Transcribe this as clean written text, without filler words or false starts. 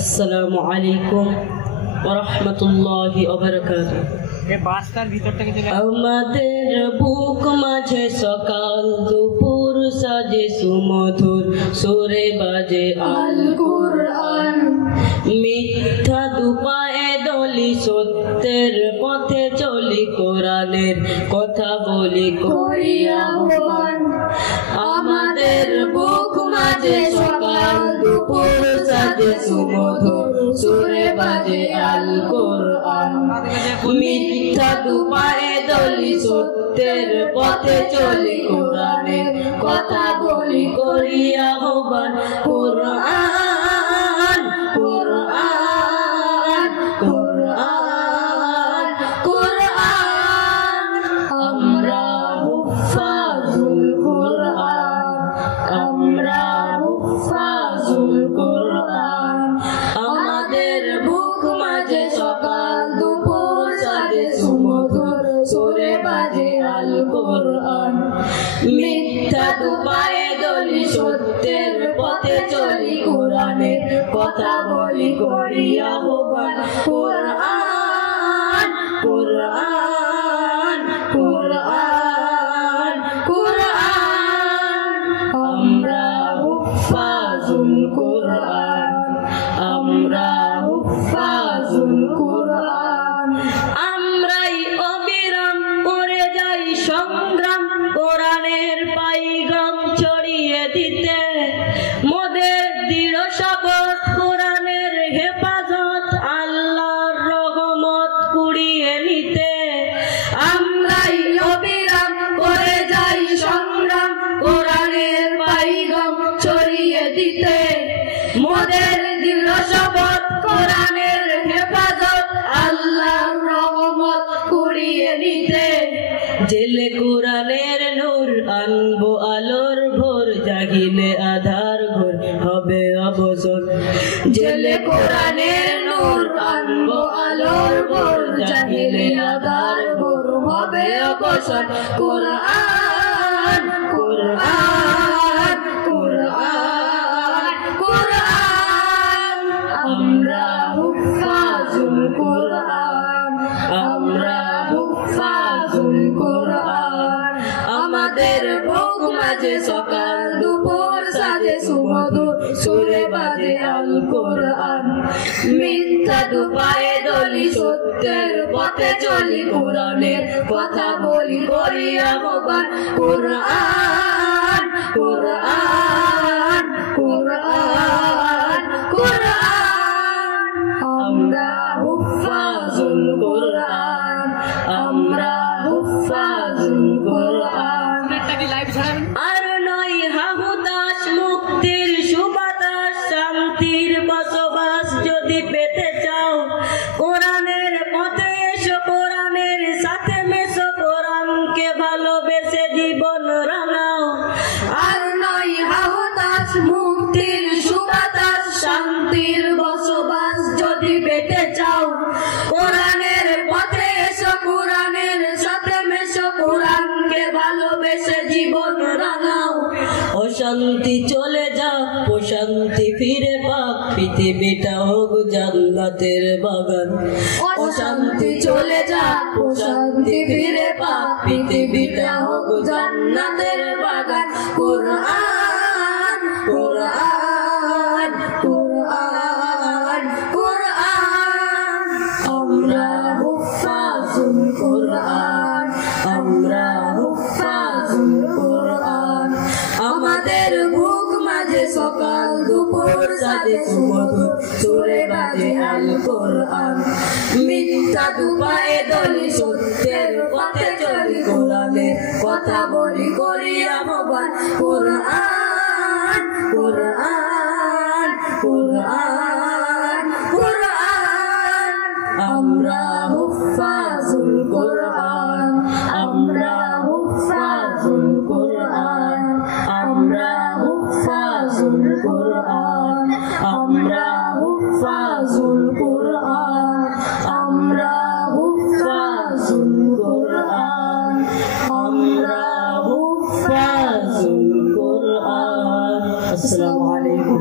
আসসালামু আলাইকুম ওয়া রাহমাতুল্লাহি ওয়া বারাকাতুহু। আমাদের বুক মাঝে সকাল দুপুর সাজে সুমধুর সুরে বাজে আল কুরআন। মিথ্যা দুপায়ে দলি সত্যের পথে চলি, কোরআনের কথা বলি করি আহ্বান। আমাদের বুক মাঝে সকাল দুপুর সাজে সুমধুর সুরে বাজে আল কুরআন। মিথ্যা দুপায়ে দলি সত্যের পথে চলি, কোরআনের কথা বলি করি আহ্বান। কুরআন কুরআন কুরআন কুরআন, আমরা হুফাজুল কুরআন, আমরা হুফাজুল কুরআন। আমাদের বুক মাঝে সকাল দুপুর সাজে সুমধুর সুরে বাজে আল কুরআন। মিথ্যা দুপায়ে দলি সত্যের পথে চলি, কোরআনের কথা বলি করি আহ্বান। কুরআন কুরআন কুরআন কুরআন, আমরা হুফাজুল কুরআন, আমরা হুফাজুল কুরআন। আমরাই অবিরাম করে যাই সংগ্রাম, কোরআনের পাইগাম ছড়িয়ে দিতে। মোদের দৃঢ় শপথ কোরআনের হেফাজত, আল্লাহর রহমত কুড়িয়ে নিতে। আমরাই অবিরাম করে যাই সংগ্রাম, কোরআনের পাইগাম ছড়িয়ে দিতে। মোদের দৃঢ় শপথ কোরআনের হেফাজত, আল্লাহর রহমত কুড়িয়ে নিতে। জেলে কোরআনের নূর আনবো আলোর ভোর, জাগিলে আধার ঘোর হবে অবসর। জেলে কোরআনের নূর আনবো আলোর ভোর, জাগিলে আধার ঘোর হবে অবসর। কুরআন কুরআন কুরআন কুরআন, আমরা হুফাজুল কুরআন, আমরা হুফাজুল কুরআন। আমাদের বুক মাঝে সকাল দুপুর সাজে সুমধুর সুরে বাজে আল কুরআন। মিথ্যা দুপায়ে দলি সত্যের পথে চলি, কোরআনের কথা বলি করি আহ্বান। কুরআন কুরআন কুরআন কুরআন, আমরা হুফাজুল কুরআন, আমরা হুফাজুল কুরআন। আর নয় হাহুতাশ, মুক্তির সুবাতাস, শান্তির বসবাস যদি পেতে চাও, কোরআনের পথে এসো, কোরআনের সাথে মেশো, কোরআনকে ভালোবেসে জীবন রাঙাও। আর নয় হাহুতাশ, মুক্তির সুবাতাস, শান্তির বসবাস যদি পেতে চাও, কোরআনের পথে এসো, কোরআনের সাথে মেশো, কোরআনকে ভালোবেসে জীবন রাঙাও। অশান্তি চলে যাক, প্রশান্তি ফিরে পাক, পৃথিবীটা হোক জান্নাতের বাগান। অশান্তি চলে যাক, প্রশান্তি ফিরে পাক, পৃথিবীটা হোক জান্নাতের বাগান। কুরআন কুরআন কুরআন কুরআন, আমরা হুফাজুল কুরআন, আমরা হুফাজুল কুরআন। আমাদের বুক মাঝে সকাল দুপুর সাজে সুমধুর সুরে বাজে আল কুরআন। মিথ্যা দুপায়ে দলি সত্যের পথে চলি, কোরআনের কথা বলি করি আহ্বান। কুরআন কুরআন কুরআন কুরআন, আমরা হুফাজুল কুরআন, আমরা হুফাজুল কুরআন, আমরা হুফাজুল কুরআন, আমরা হুফাজুল কুরআন, আমরা হুফাজুল কুরআন, আমরা হুফাজুল কুরআন। আসসালামু আলাইকুম।